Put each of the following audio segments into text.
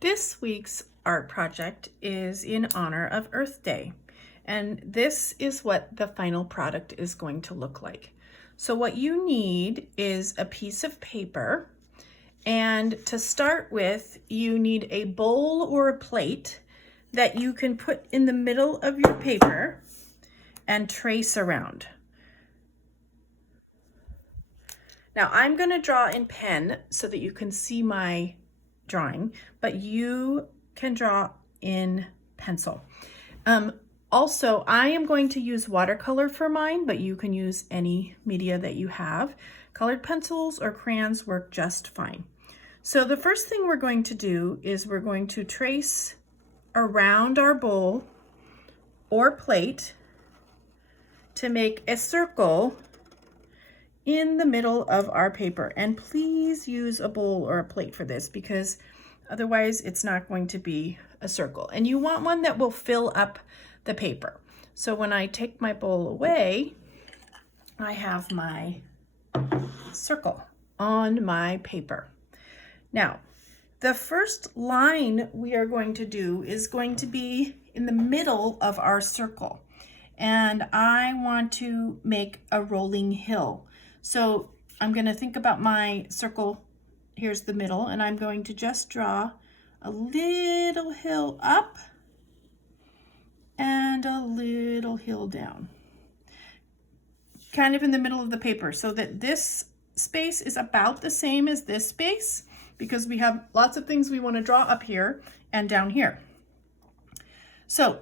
This week's art project is in honor of Earth Day, and this is what the final product is going to look like. So what you need is a piece of paper, and to start with, you need a bowl or a plate that you can put in the middle of your paper and trace around. Now I'm going to draw in pen so that you can see my drawing, but you can draw in pencil. Also, I am going to use watercolor for mine, but you can use any media that you have. Colored pencils or crayons work just fine. So the first thing we're going to do is we're going to trace around our bowl or plate to make a circle in the middle of our paper. And please use a bowl or a plate for this, because otherwise it's not going to be a circle. And you want one that will fill up the paper. So when I take my bowl away, I have my circle on my paper. Now, the first line we are going to do is going to be in the middle of our circle. And I want to make a rolling hill. So I'm going to think about my circle. Here's the middle, and I'm going to just draw a little hill up and a little hill down, kind of in the middle of the paper, so that this space is about the same as this space, because we have lots of things we want to draw up here and down here. So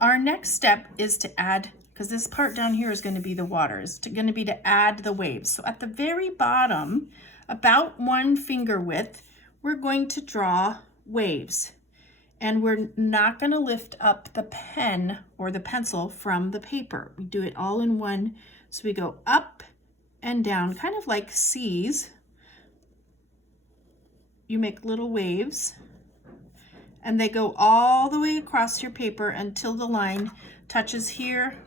our next step is to add, because this part down here is going to be the water, is going to be to add the waves. So at the very bottom, about 1 finger width, we're going to draw waves. And we're not going to lift up the pen or the pencil from the paper. We do it all in one. So we go up and down, kind of like C's. You make little waves, and they go all the way across your paper until the line touches here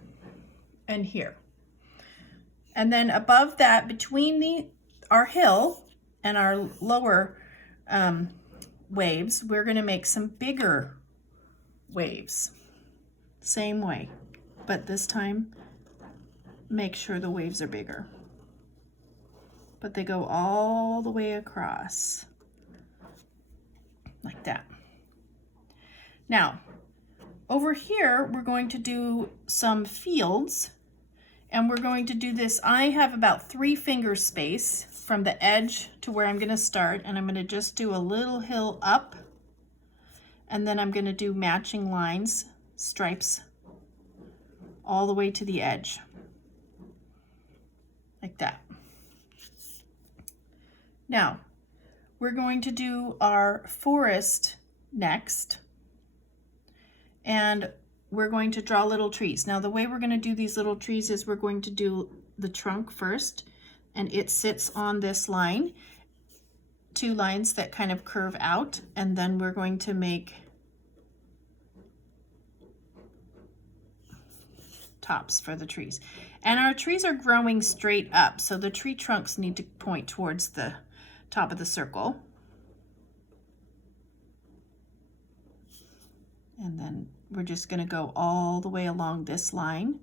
and here. And then above that, between our hill and our lower waves, we're going to make some bigger waves. Same way, but this time make sure the waves are bigger. But they go all the way across, like that. Now, over here, we're going to do some fields, and we're going to do this. I have about 3 finger space from the edge to where I'm going to start, and I'm going to just do a little hill up, and then I'm going to do matching lines, stripes, all the way to the edge, like that. Now, we're going to do our forest next, and we're going to draw little trees. Now, the way we're going to do these little trees is we're going to do the trunk first, and it sits on this line, 2 lines that kind of curve out, and then we're going to make tops for the trees. And our trees are growing straight up, so the tree trunks need to point towards the top of the circle. And then we're just going to go all the way along this line.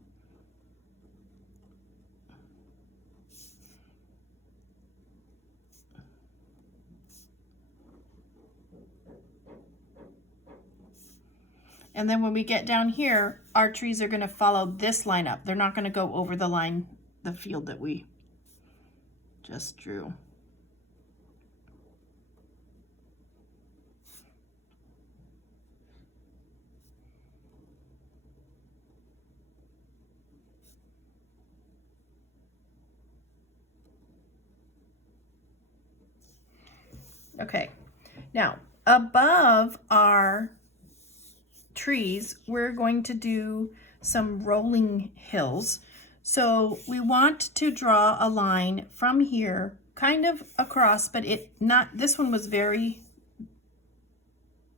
And then when we get down here, our trees are going to follow this line up. They're not going to go over the line, the field that we just drew. Okay, now above our trees, we're going to do some rolling hills. So we want to draw a line from here kind of across, but this one was very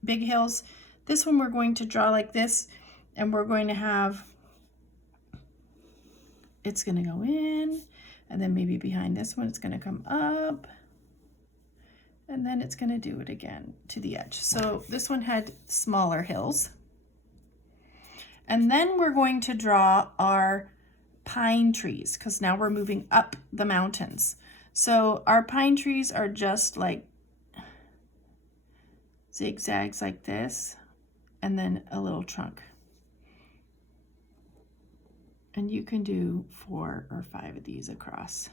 big hills. This one we're going to draw like this, and we're going to have, it's going to go in, and then maybe behind this one it's going to come up And then it's going to do it again to the edge. So this one had smaller hills. And then we're going to draw our pine trees, because now we're moving up the mountains. So our pine trees are just like zigzags like this, and then a little trunk. And you can do 4 or 5 of these across.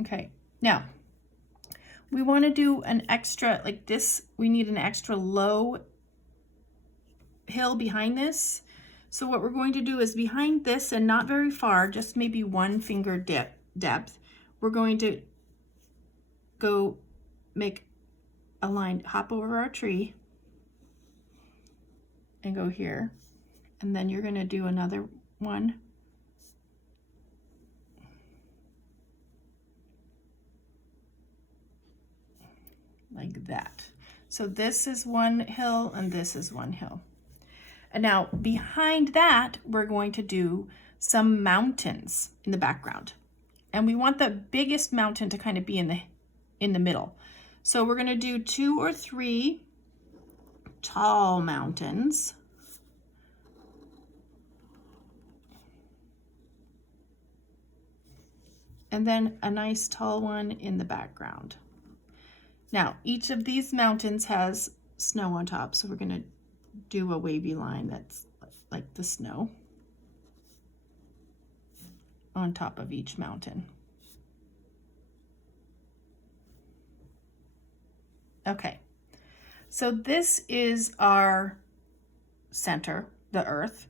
Okay, now we want to do an extra, like this, we need an extra low hill behind this. So what we're going to do is behind this, and not very far, just maybe 1 finger depth, we're going to go make a line, hop over our tree and go here. And then you're going to do another one. Like that. So this is 1 hill and this is 1 hill. And now behind that, we're going to do some mountains in the background. And we want the biggest mountain to kind of be in the middle. So we're going to do 2 or 3 tall mountains. And then a nice tall one in the background. Now, each of these mountains has snow on top, so we're going to do a wavy line that's like the snow on top of each mountain. Okay, so this is our center, the earth.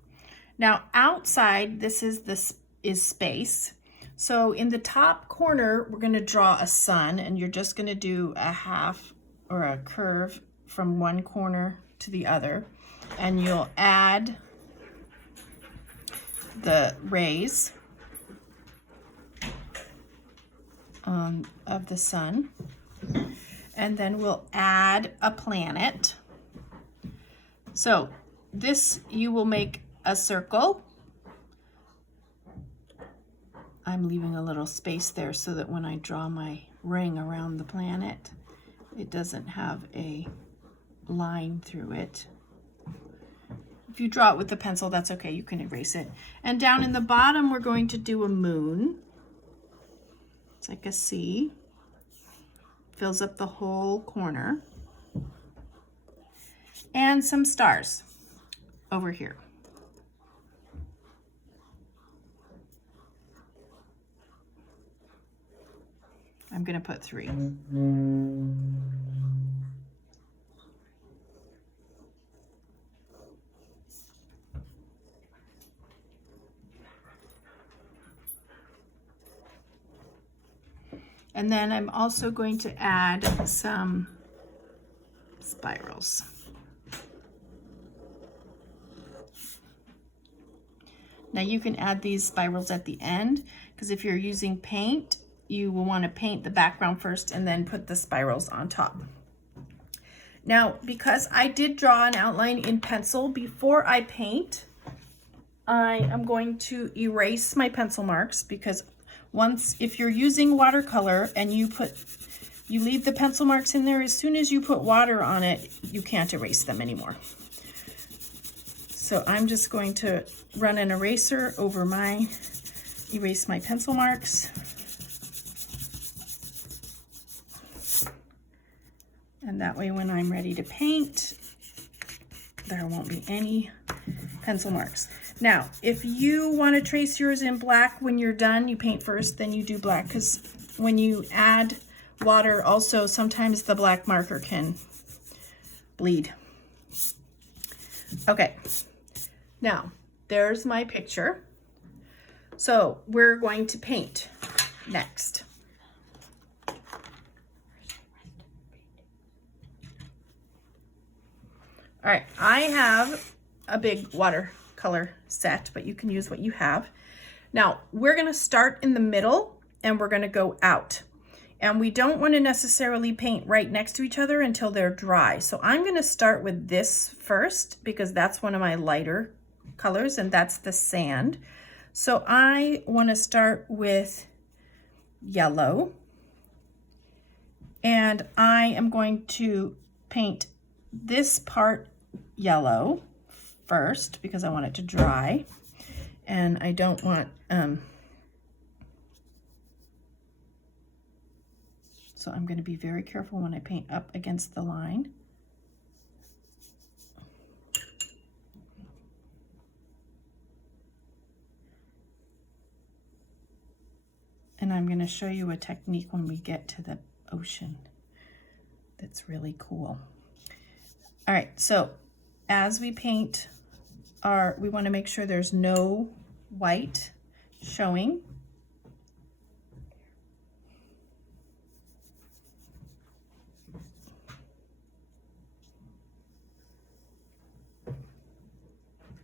Now outside, this is space. So in the top corner, we're going to draw a sun, and you're just going to do a half or a curve from one corner to the other, and you'll add the rays of the sun, and then we'll add a planet. So this, you will make a circle. I'm leaving a little space there so that when I draw my ring around the planet, it doesn't have a line through it. If you draw it with the pencil, that's okay, you can erase it. And down in the bottom, we're going to do a moon. It's like a C. Fills up the whole corner. And some stars over here. I'm going to put 3. And then I'm also going to add some spirals. Now you can add these spirals at the end, because if you're using paint, you will want to paint the background first and then put the spirals on top. Now, because I did draw an outline in pencil before I paint, I am going to erase my pencil marks, because if you're using watercolor and you leave the pencil marks in there, as soon as you put water on it, you can't erase them anymore. So I'm just going to run an eraser over erase my pencil marks. And that way when I'm ready to paint, there won't be any pencil marks. Now, if you want to trace yours in black when you're done, you paint first, then you do black, because when you add water, also sometimes the black marker can bleed. Okay, now there's my picture. So we're going to paint next. All right, I have a big watercolor set, but you can use what you have. Now, we're gonna start in the middle and we're gonna go out. And we don't want to necessarily paint right next to each other until they're dry. So I'm going to start with this first because that's one of my lighter colors, and that's the sand. So I want to start with yellow, and I am going to paint this part yellow first because I want it to dry, and I don't want so I'm going to be very careful when I paint up against the line. And I'm going to show you a technique when we get to the ocean that's really cool. All right, so as we paint we want to make sure there's no white showing.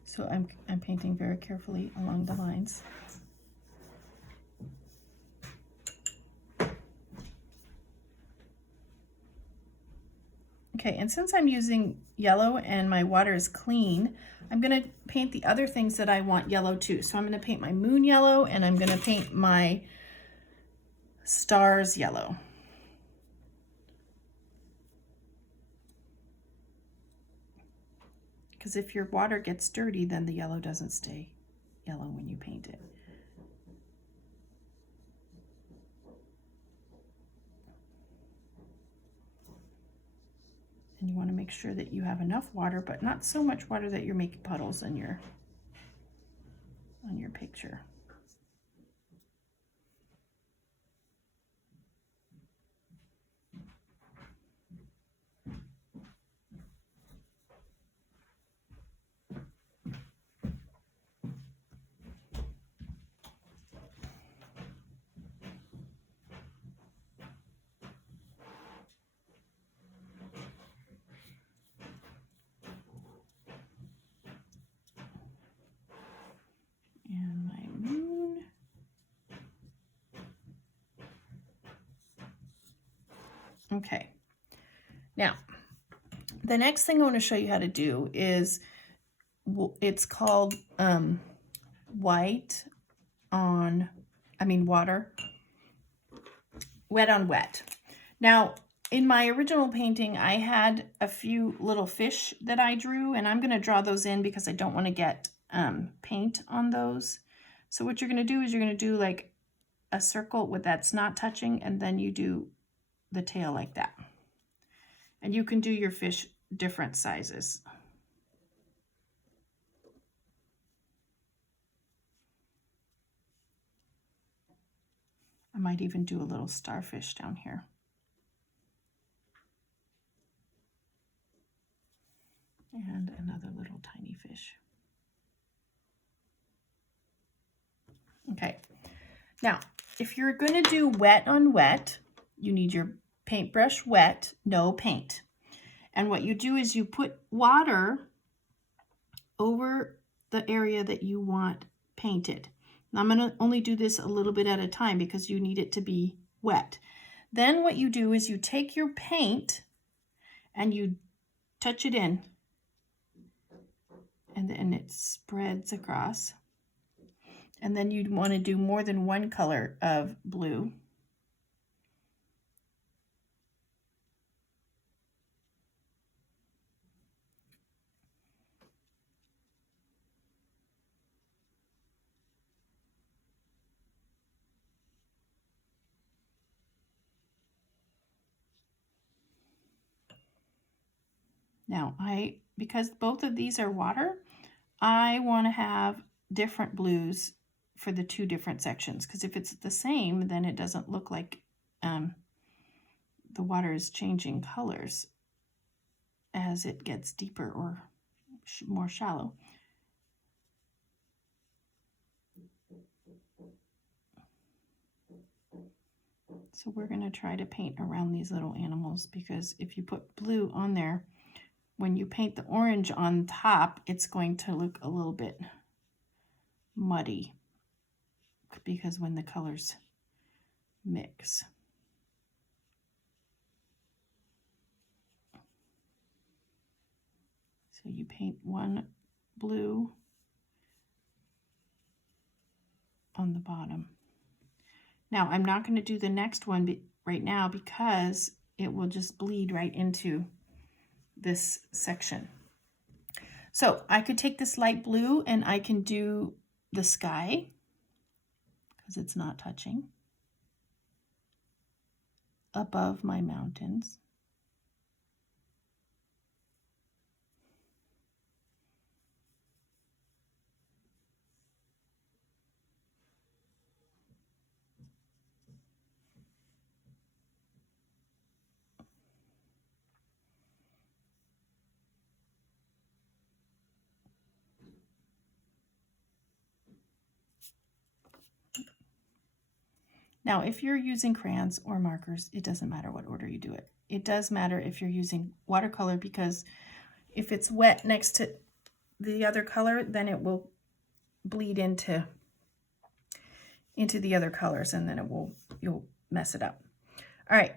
So I'm painting very carefully along the lines. Okay, and since I'm using yellow and my water is clean, I'm going to paint the other things that I want yellow too. So I'm going to paint my moon yellow, and I'm going to paint my stars yellow. Because if your water gets dirty, then the yellow doesn't stay yellow when you paint it. And you want to make sure that you have enough water, but not so much water that you're making puddles on your picture. And my moon. Okay. Now, the next thing I want to show you how to do is, it's called water, wet on wet. Now, in my original painting, I had a few little fish that I drew, and I'm going to draw those in because I don't want to get paint on those. So what you're going to do is you're going to do like a circle with that's not touching, and then you do the tail like that. And you can do your fish different sizes. I might even do a little starfish down here. And another little tiny fish. Okay, now if you're going to do wet on wet, you need your paintbrush wet, no paint. And what you do is you put water over the area that you want painted. Now I'm going to only do this a little bit at a time because you need it to be wet. Then what you do is you take your paint and you touch it in, and then it spreads across. And then you'd want to do more than one color of blue. Now, because both of these are water, I want to have different blues for the two different sections, because if it's the same, then it doesn't look like the water is changing colors as it gets deeper or more shallow. So we're going to try to paint around these little animals, because if you put blue on there, when you paint the orange on top, it's going to look a little bit muddy because when the colors mix. So you paint one blue on the bottom. Now I'm not going to do the next one right now because it will just bleed right into this section. So I could take this light blue and I can do the sky because it's not touching above my mountains. Now, if you're using crayons or markers, it doesn't matter what order you do it. It does matter if you're using watercolor because if it's wet next to the other color, then it will bleed into the other colors and then you'll mess it up. All right,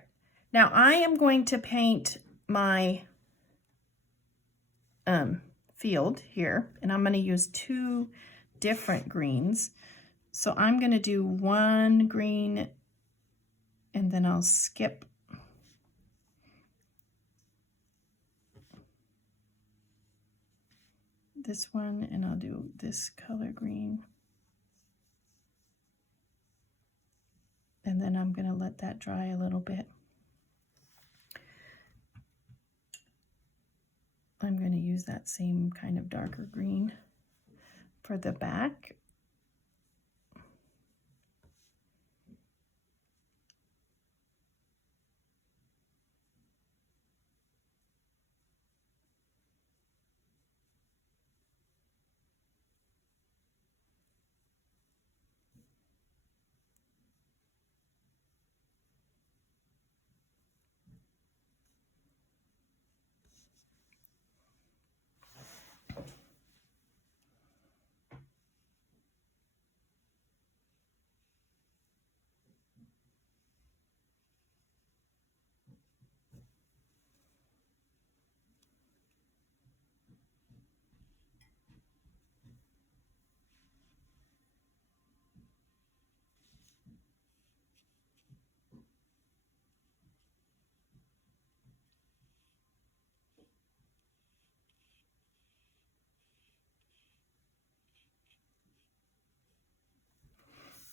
now I am going to paint my field here, and I'm going to use two different greens. So I'm going to do one green and then I'll skip this one and I'll do this color green. And then I'm going to let that dry a little bit. I'm going to use that same kind of darker green for the back.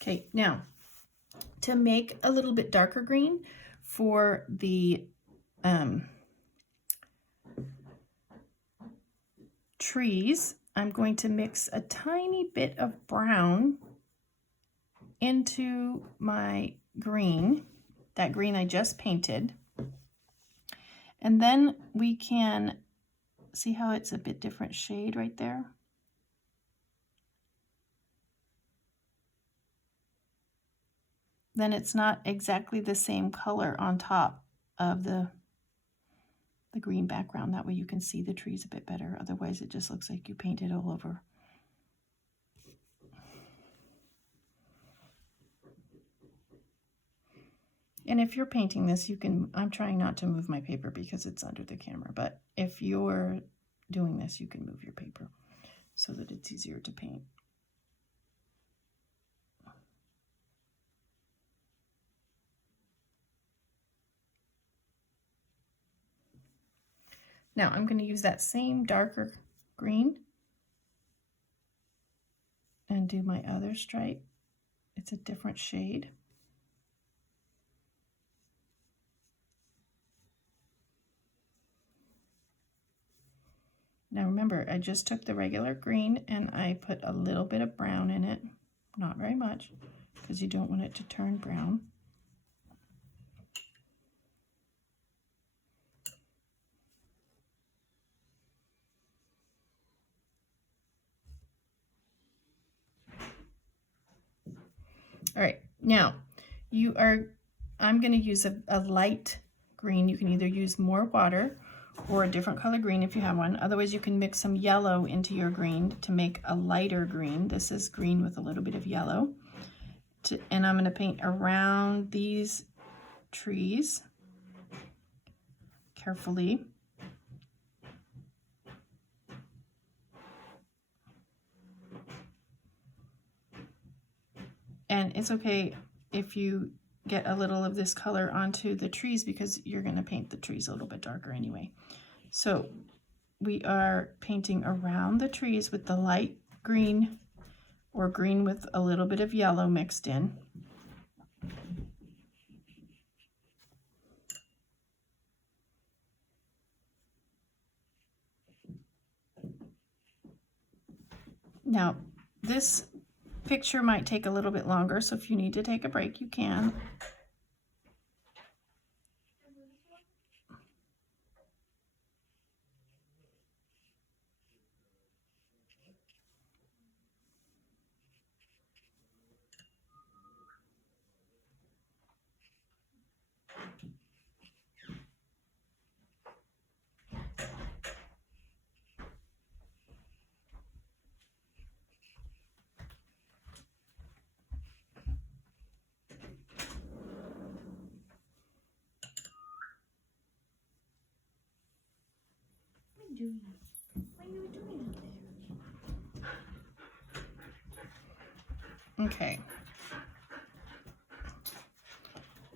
Okay, now to make a little bit darker green for the trees, I'm going to mix a tiny bit of brown into my green, that green I just painted. And then we can see how it's a bit different shade right there. Then it's not exactly the same color on top of the green background. That way you can see the trees a bit better. Otherwise it just looks like you painted all over. And if you're painting this, you can, I'm trying not to move my paper because it's under the camera, but if you're doing this, you can move your paper so that it's easier to paint. Now I'm going to use that same darker green and do my other stripe. It's a different shade. Now remember, I just took the regular green and I put a little bit of brown in it, not very much, because you don't want it to turn brown. All right, now I'm going to use a light green. You can either use more water or a different color green if you have one. Otherwise, you can mix some yellow into your green to make a lighter green. This is green with a little bit of yellow. And I'm going to paint around these trees carefully. And it's okay if you get a little of this color onto the trees because you're going to paint the trees a little bit darker anyway. So we are painting around the trees with the light green or green with a little bit of yellow mixed in. Now, this picture might take a little bit longer, so if you need to take a break, you can. What are you doing up there? Okay.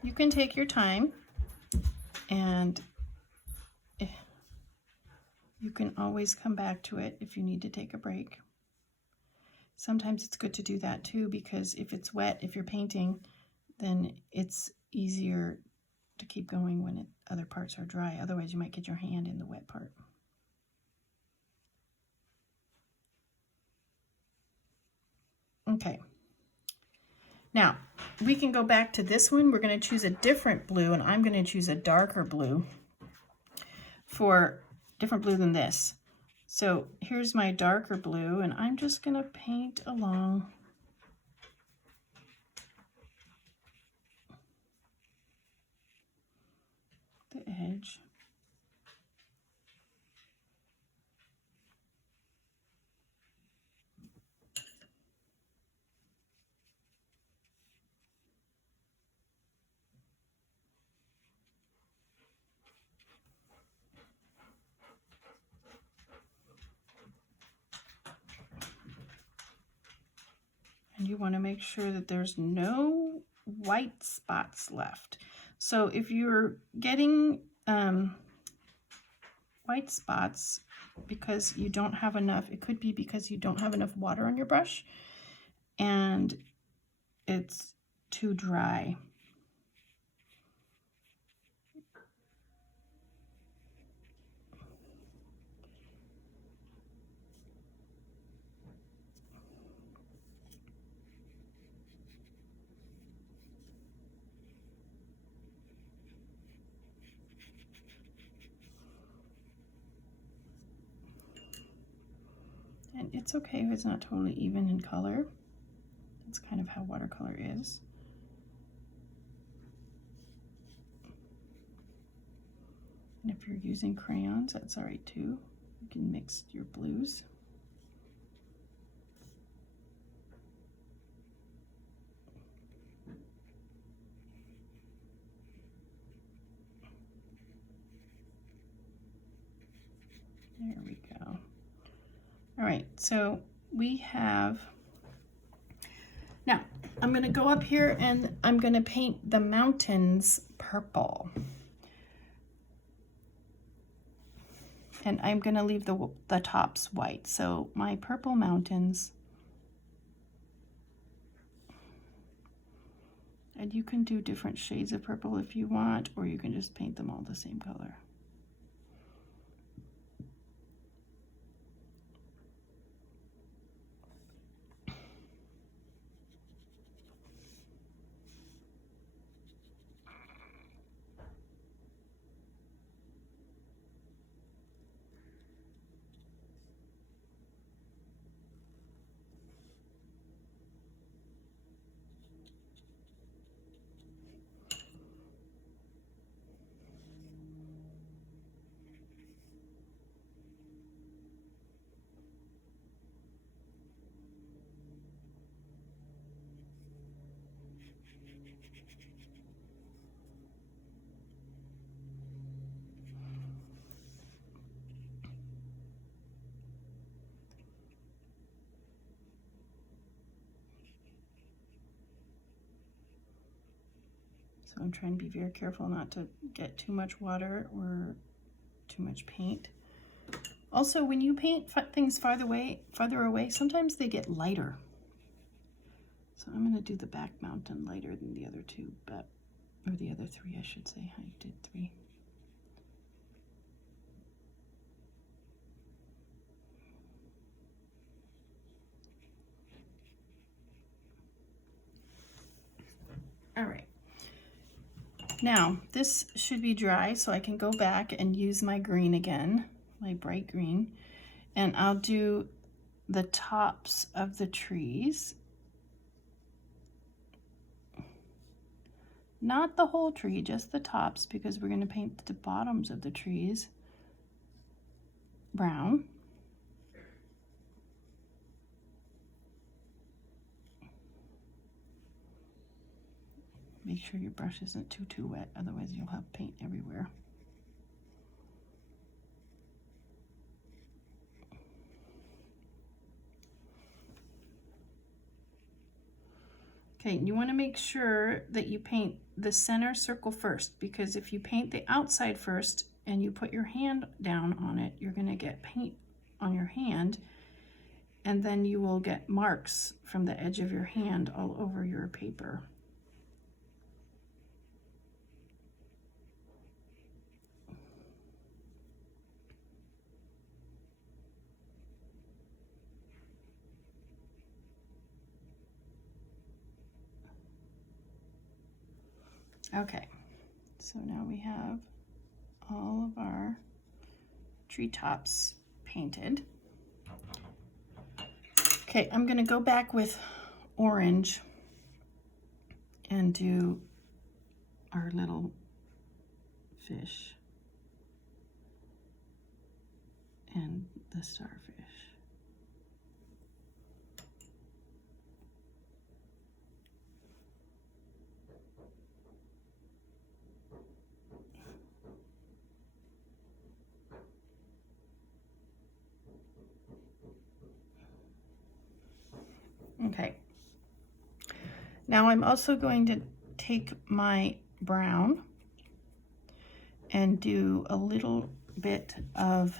You can take your time, and you can always come back to it if you need to take a break. Sometimes it's good to do that too, because if it's wet, if you're painting, then it's easier to keep going when other parts are dry. Otherwise, you might get your hand in the wet part. Okay. Now, we can go back to this one. We're going to choose a different blue, and I'm going to choose a darker blue for different blue than this. So here's my darker blue, and I'm just going to paint along the edge. And you want to make sure that there's no white spots left. So if you're getting white spots because you don't have enough, it could be because you don't have enough water on your brush and it's too dry. And it's okay if it's not totally even in color. That's kind of how watercolor is. And if you're using crayons, that's all right too. You can mix your blues. There we go. All right, so we have, now I'm going to go up here and I'm going to paint the mountains purple. And I'm going to leave the tops white. So my purple mountains, and you can do different shades of purple if you want, or you can just paint them all the same color. So I'm trying to be very careful not to get too much water or too much paint. Also, when you paint things farther away, sometimes they get lighter. So I'm going to do the back mountain lighter than the other two, or the other three, I should say. I did 3. All right. Now, this should be dry, so I can go back and use my green again, my bright green, and I'll do the tops of the trees. Not the whole tree, just the tops, because we're going to paint the bottoms of the trees brown. Make sure your brush isn't too wet, otherwise you'll have paint everywhere. Okay, you want to make sure that you paint the center circle first, because if you paint the outside first and you put your hand down on it, you're going to get paint on your hand, and then you will get marks from the edge of your hand all over your paper. Okay, so now we have all of our treetops painted. Okay, I'm going to go back with orange and do our little fish and the starfish. Okay, now I'm also going to take my brown and do a little bit of,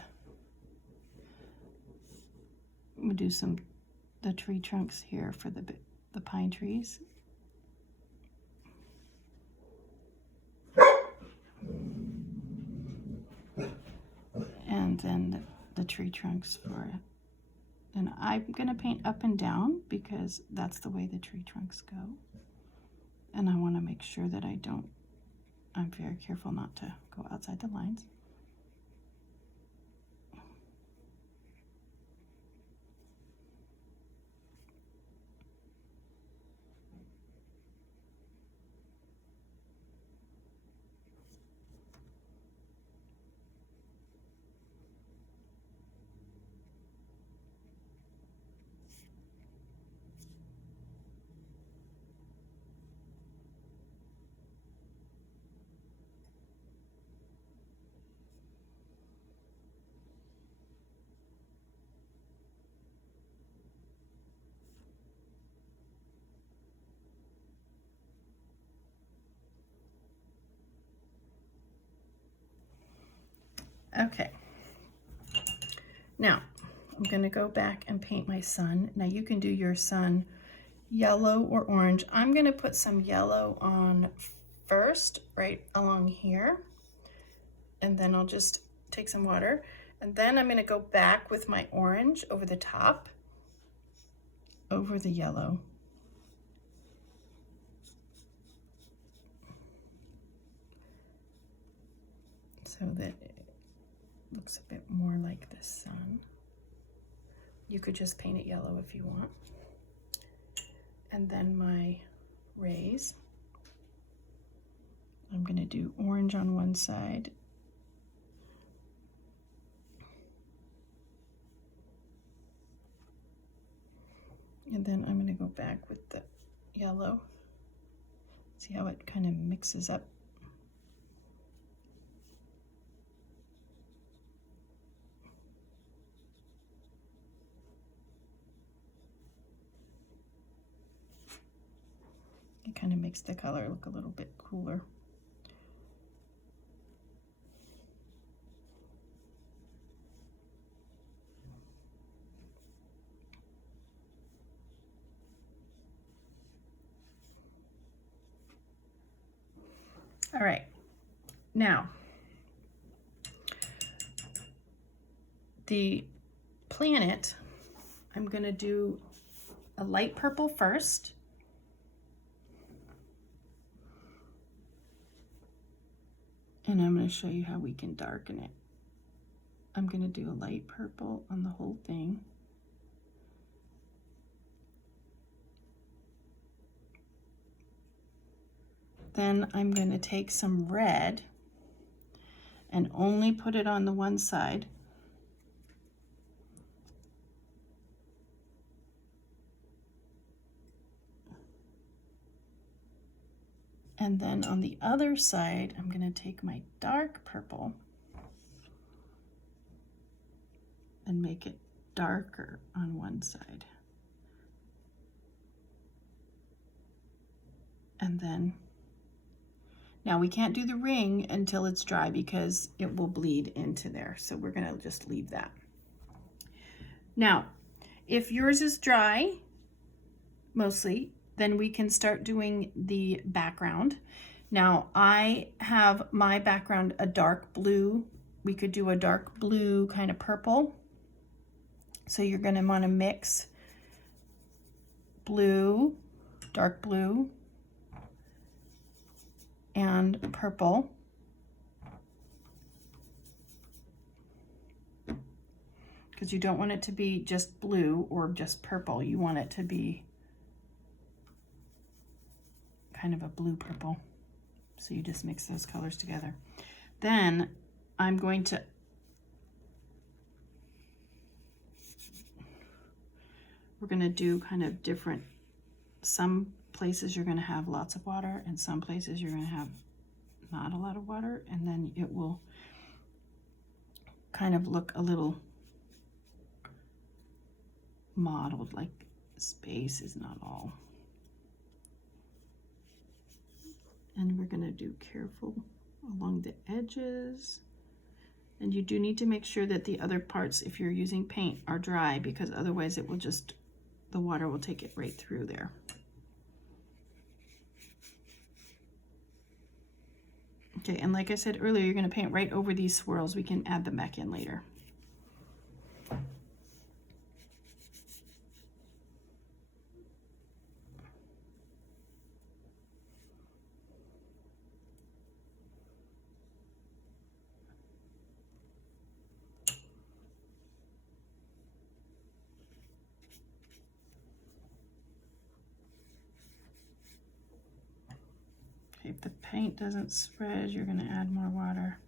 I'm gonna do the tree trunks here for the pine trees. And then the tree trunks for it. And I'm going to paint up and down because that's the way the tree trunks go. And I want to make sure that I'm very careful not to go outside the lines. Okay, now I'm going to go back and paint my sun. Now you can do your sun yellow or orange. I'm going to put some yellow on first, right along here, and then I'll just take some water, and then I'm going to go back with my orange over the top, over the yellow. So that it looks a bit more like the sun. You could just paint it yellow if you want. And then my rays, I'm going to do orange on one side. And then I'm going to go back with the yellow. See how it kind of mixes up. It kind of makes the color look a little bit cooler. All right, now the planet, I'm gonna do a light purple first. And I'm gonna show you how we can darken it. I'm gonna do a light purple on the whole thing. Then I'm going to take some red and only put it on the one side. And then on the other side, I'm going to take my dark purple and make it darker on one side. And then, now we can't do the ring until it's dry because it will bleed into there. So we're gonna just leave that. Now, if yours is dry, mostly, then we can start doing the background. Now, I have my background a dark blue. We could do a dark blue kind of purple. So you're gonna wanna mix blue, dark blue, and purple. Because you don't want it to be just blue or just purple. You want it to be kind of a blue purple. So you just mix those colors together. Then I'm going to we're going to do kind of different, some places you're going to have lots of water and some places you're going to have not a lot of water, and then it will kind of look a little mottled, like space is not all. And we're going to do careful along the edges. And you do need to make sure that the other parts, if you're using paint, are dry, because otherwise it will just, the water will take it right through there. Okay, and like I said earlier, you're going to paint right over these swirls. We can add them back in later. If the paint doesn't spread, you're going to add more water.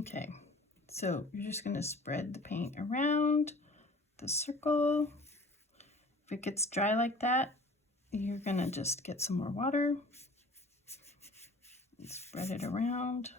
Okay, so you're just going to spread the paint around the circle. If it gets dry like that, you're going to just get some more water Spread it around.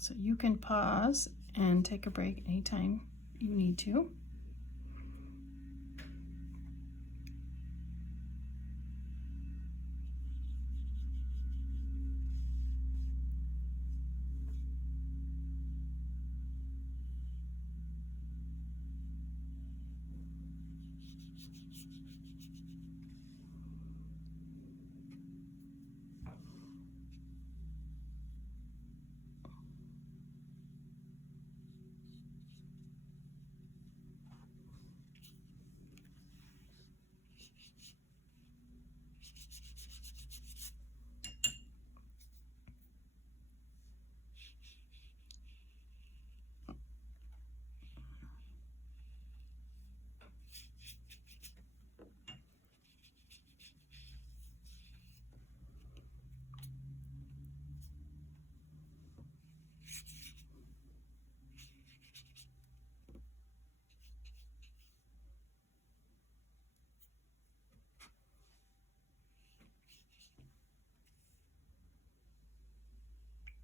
So you can pause and take a break anytime you need to.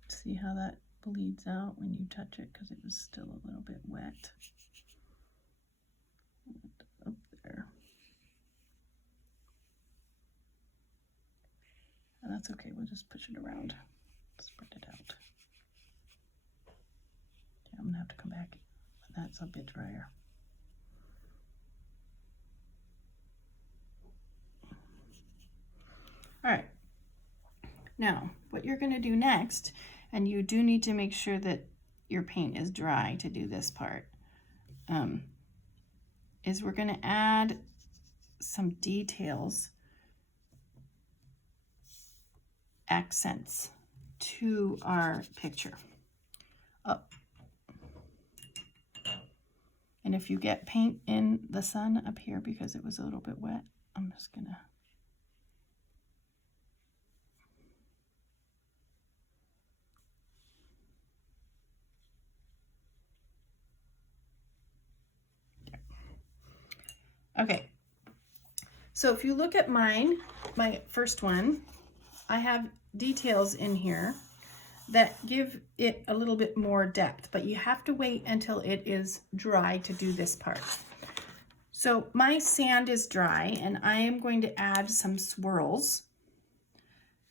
See how that bleeds out when you touch it because it was still a little bit wet. Up there. And that's okay, we'll just push it around, spread it out. Okay, I'm gonna have to come back when that's a bit drier. All right, now what you're gonna do next, and you do need to make sure that your paint is dry to do this part, is we're gonna add some details, accents to our picture. And if you get paint in the sun up here because it was a little bit wet, I'm just gonna okay. So if you look at mine, my first one, I have details in here that give it a little bit more depth, but you have to wait until it is dry to do this part. So my sand is dry and I am going to add some swirls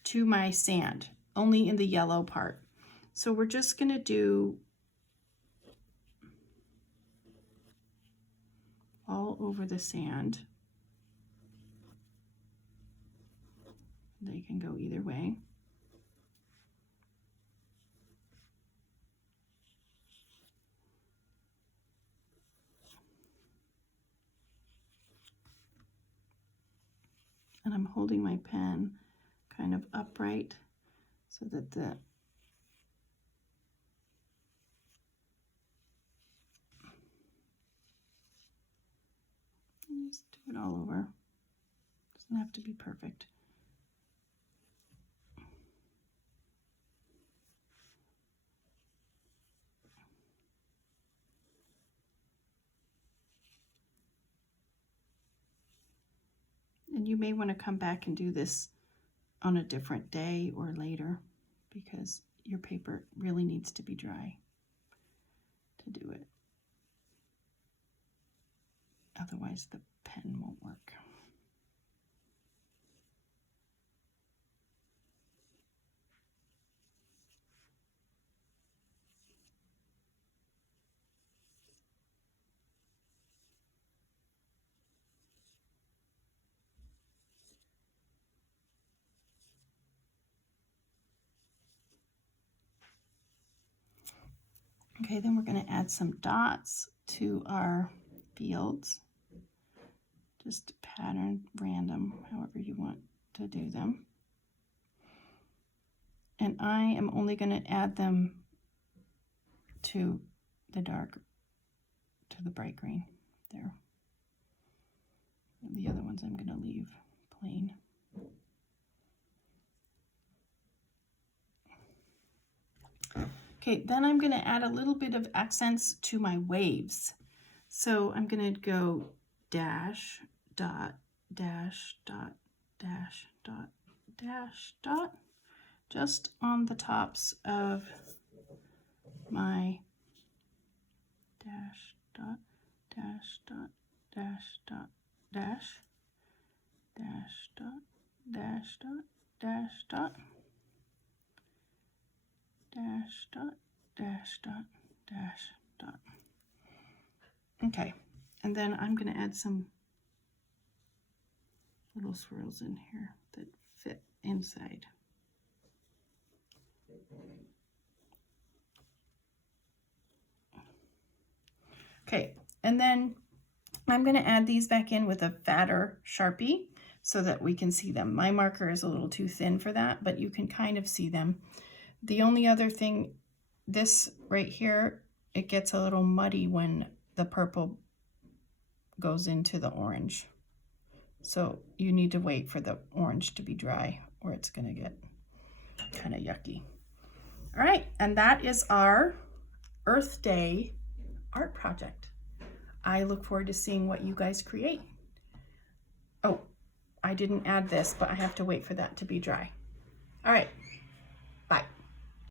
to my sand, only in the yellow part. So we're just gonna do all over the sand. They can go either way. And I'm holding my pen kind of upright so that the just do it all over. Doesn't have to be perfect. And you may want to come back and do this on a different day or later because your paper really needs to be dry to do it. Otherwise the pen won't work. Okay, then we're going to add some dots to our fields. Just pattern random, however you want to do them. And I am only going to add them to the dark, to the bright green there. And the other ones I'm going to leave plain. Okay, then I'm going to add a little bit of accents to my waves. So I'm going to go dash, dot, dash, dot, dash, dot, dash, dot, just on the tops of my dash, dot, dash, dot, dash, dot, dash, dash, dot, dash, dot, dash, dot, dash, dot, dash, dot, dash, dot. Okay, and then I'm going to add some little swirls in here that fit inside. Okay, and then I'm going to add these back in with a fatter Sharpie so that we can see them. My marker is a little too thin for that, but you can kind of see them. The only other thing, this right here, it gets a little muddy when the purple goes into the orange. So you need to wait for the orange to be dry or it's going to get kind of yucky. All right, and that is our Earth Day art project. I look forward to seeing what you guys create. Oh, I didn't add this, but I have to wait for that to be dry. All right.